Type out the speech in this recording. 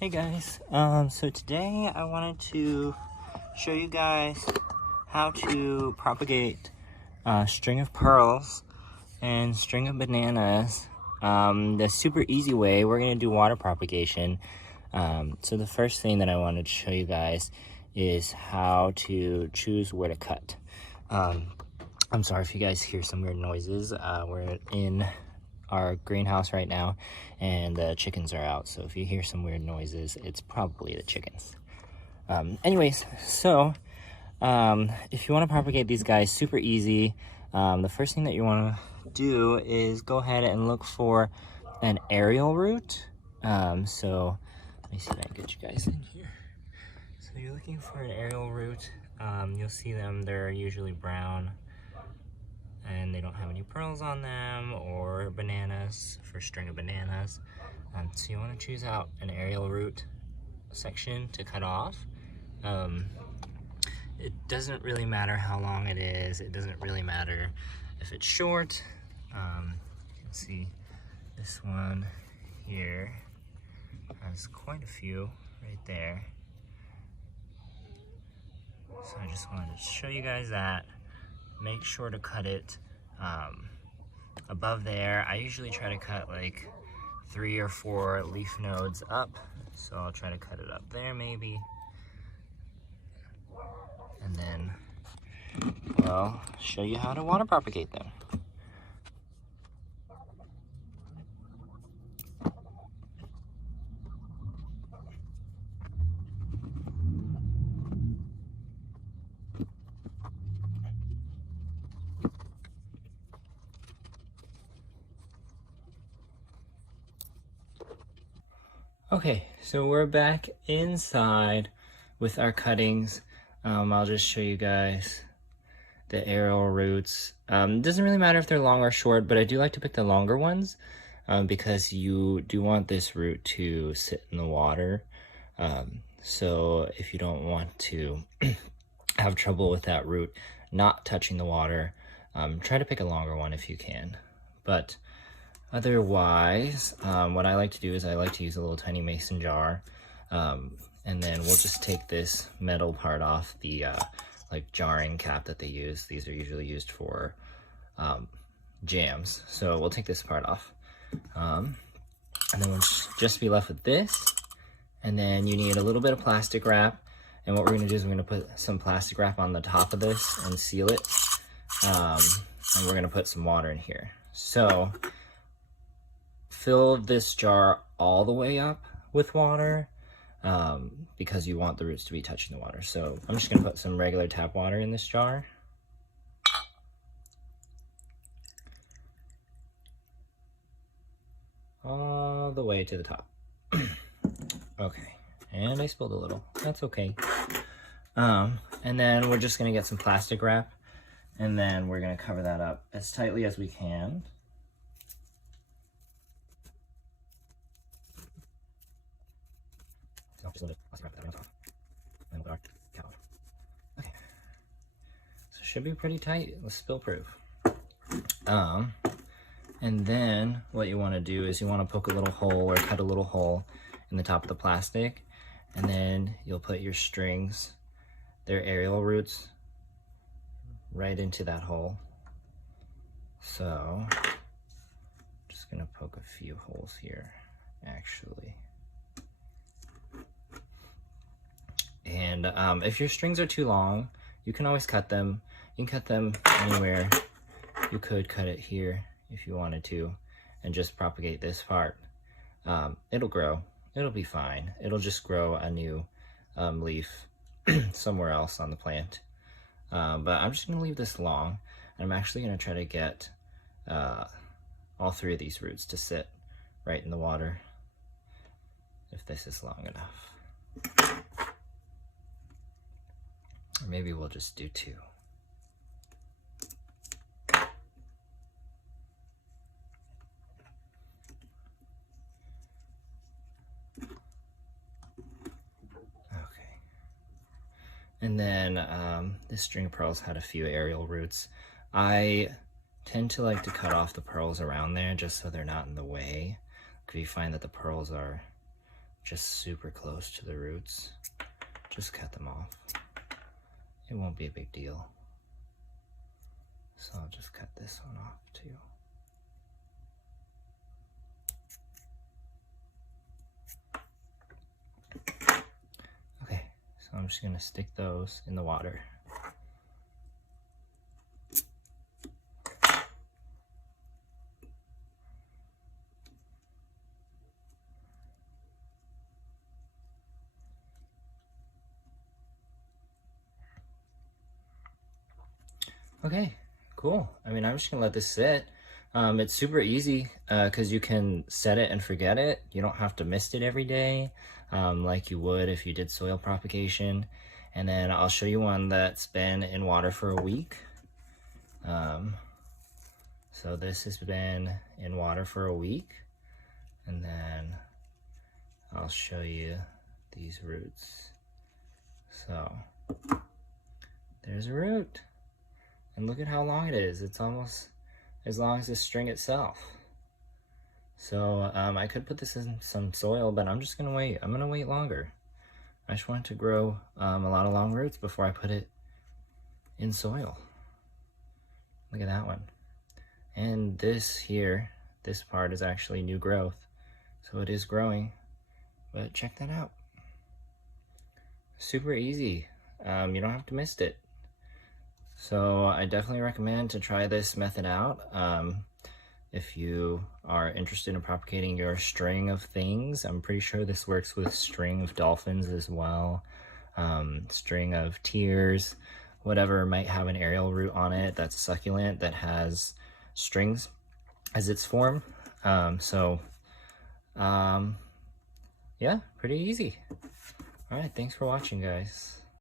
Hey guys, so today I wanted to show you guys how to propagate a string of pearls and string of bananas. The super easy way, we're going to do water propagation. So the first thing that I wanted to show you guys is how to choose where to cut. I'm sorry if you guys hear some weird noises. We're in our greenhouse right now and the chickens are out, so if you hear some weird noises, it's probably the chickens. Anyways, so if you want to propagate these guys, super easy. The first thing that you want to do is go ahead and look for an aerial root. So let me see if I can get you guys in here. So you're looking for an aerial root. You'll see them, they're usually brown and they don't have any pearls on them or bananas for a string of bananas. So you want to choose out an aerial root section to cut off. It doesn't really matter how long it is. It doesn't really matter if it's short. You can see this one here has quite a few right there. So I just wanted to show you guys that. Make sure to cut it above there. I usually try to cut like 3 or 4 leaf nodes up. So I'll try to cut it up there maybe. And then, well, show you how to water propagate them. Okay, so we're back inside with our cuttings. I'll just show you guys the aerial roots. It doesn't really matter if they're long or short, but I do like to pick the longer ones because you do want this root to sit in the water. So if you don't want to have trouble with that root not touching the water, try to pick a longer one if you can. But otherwise, what I like to do is I like to use a little tiny mason jar, and then we'll just take this metal part off the like jarring cap that they use. These are usually used for jams. So we'll take this part off, and then we'll just be left with this. And then you need a little bit of plastic wrap. And what we're gonna do is we're gonna put some plastic wrap on the top of this and seal it. And we're gonna put some water in here. So fill this jar all the way up with water because you want the roots to be touching the water. So I'm just gonna put some regular tap water in this jar. All the way to the top. Okay, and I spilled a little, that's okay. And then we're just gonna get some plastic wrap and then we're gonna cover that up as tightly as we can. Just a little bit plastic wrap that off. And we'll put our cap on. Okay. So it should be pretty tight, spill proof. And then what you want to do is you want to poke a little hole or cut a little hole in the top of the plastic, and then you'll put your strings, their aerial roots, right into that hole. So I'm just gonna poke a few holes here actually. And if your strings are too long, you can always cut them. You can cut them anywhere. You could cut it here if you wanted to and just propagate this part. It'll grow. It'll be fine. It'll just grow a new leaf somewhere else on the plant. But I'm just gonna leave this long. And I'm actually gonna try to get all 3 of these roots to sit right in the water if this is long enough. Or maybe we'll just do 2. And then this string of pearls had a few aerial roots. I tend to like to cut off the pearls around there just so they're not in the way. If you find that the pearls are just super close to the roots, just cut them off. It won't be a big deal. So I'll just cut this one off too. Okay, so I'm just gonna stick those in the water. Okay, cool. I mean, I'm just gonna let this sit. It's super easy because you can set it and forget it. You don't have to mist it every day like you would if you did soil propagation. And then I'll show you one that's been in water for a week. So this has been in water for a week. And then I'll show you these roots. So there's a root. And look at how long it is. It's almost as long as the string itself. So I could put this in some soil, but I'm just gonna wait. I'm gonna wait longer. I just want it to grow a lot of long roots before I put it in soil. Look at that one. And this here, this part is actually new growth. So it is growing, but check that out. Super easy. You don't have to mist it. So I definitely recommend to try this method out. If you are interested in propagating your string of things, I'm pretty sure this works with string of dolphins as well. String of tears, whatever might have an aerial root on it that's succulent that has strings as its form. Yeah, pretty easy. All right, thanks for watching, guys.